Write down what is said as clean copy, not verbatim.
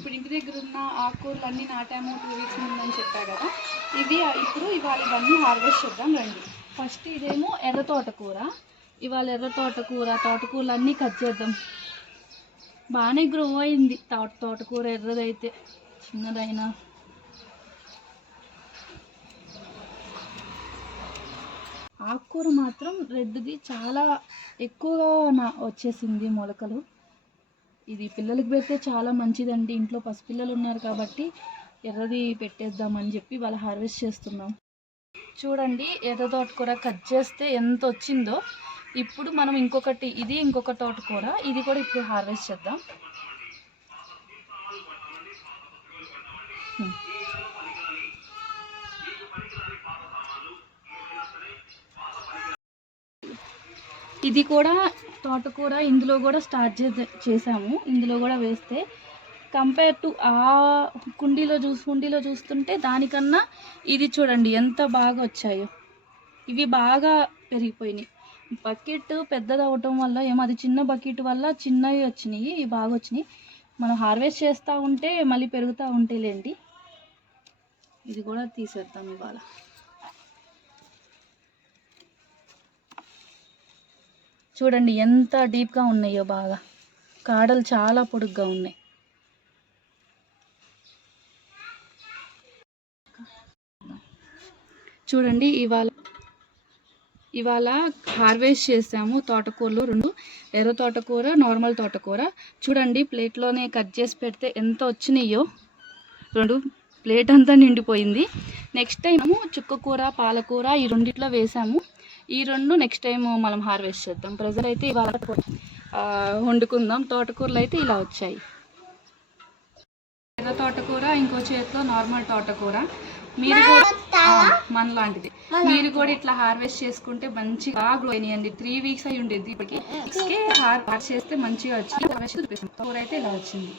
ఇప్పుడు ఇంటి దగ్గర ఉన్న ఆకుకూరలు అన్నీ నాటాము 2 వీక్స్ ముందని చెప్పా కదా. ఇవాళ ఇవన్నీ హార్వెస్ట్ చేద్దాం రండి. ఫస్ట్ ఇదేమో ఎర్ర తోటకూర. ఇవాళ ఎర్ర తోటకూరలు అన్నీ కట్ చేద్దాం. బాగానే గ్రో అయింది తోటకూర, ఎర్రదైతే చిన్నదైనా. ఆకుకూర మాత్రం రెడ్ది చాలా ఎక్కువగా వచ్చేసింది మొలకలు. ఇది పిల్లలకి పెడితే చాలా మంచిదండి. ఇంట్లో పసిపిల్లలు ఉన్నారు కాబట్టి ఎర్రది పెట్టేద్దామని చెప్పి వాళ్ళ హార్వెస్ట్ చేస్తున్నాం. చూడండి ఎర్ర తోటకూర కట్ చేస్తే ఎంత వచ్చిందో. ఇప్పుడు మనం ఇంకొక తోటకూర, ఇది కూడా ఇప్పుడు హార్వెస్ట్ చేద్దాం. ఇది కూడా తోటకూర, ఇందులో కూడా స్టార్ట్ చేసాము. ఇందులో కూడా వేస్తే కంపేర్ టు ఆ కుండీలో చూస్తుంటే దానికన్నా ఇది చూడండి ఎంత బాగా వచ్చాయో. ఇవి బాగా పెరిగిపోయినాయి. బకెట్ పెద్దది అవ్వటం వల్ల ఏమో, అది చిన్న బకెట్ వల్ల చిన్నవి వచ్చినాయి. ఇవి బాగా వచ్చినాయి. మనం హార్వెస్ట్ చేస్తూ ఉంటే మళ్ళీ పెరుగుతూ ఉంటాయిలేండి. ఇది కూడా తీసేద్దాం ఇవాళ. చూడండి ఎంత డీప్గా ఉన్నాయో, బాగా కాడలు చాలా పొడుగ్గా ఉన్నాయి. చూడండి ఇవాళ హార్వెస్ట్ చేసాము తోటకూరలు 2, ఎర్ర తోటకూర, నార్మల్ తోటకూర. చూడండి ప్లేట్లోనే కట్ చేసి పెడితే ఎంత వచ్చినాయో. 2 ప్లేట్ అంతా నిండిపోయింది. నెక్స్ట్ టైము చుక్కకూర, పాలకూర ఈ రెండిట్లో వేసాము. ఈ 2 నెక్స్ట్ టైం మనం హార్వెస్ట్ చేద్దాం. ప్రెజర్ అయితే ఇవాళ వండుకుందాం. తోటకూరలు అయితే ఇలా వచ్చాయి. ఎర్ర తోటకూర, ఇంకో చేతిలో నార్మల్ తోటకూర. మీరు కూడా మనలాంటిది మీరు కూడా ఇట్లా హార్వెస్ట్ చేసుకుంటే మంచిగా గ్రో అయినాయండి. 3 వీక్స్ అయి ఉండేది, ఇప్పటికి 6కే హార్వెస్ట్ చేస్తే మంచిగా వచ్చింది. కూర అయితే ఇలా వచ్చింది.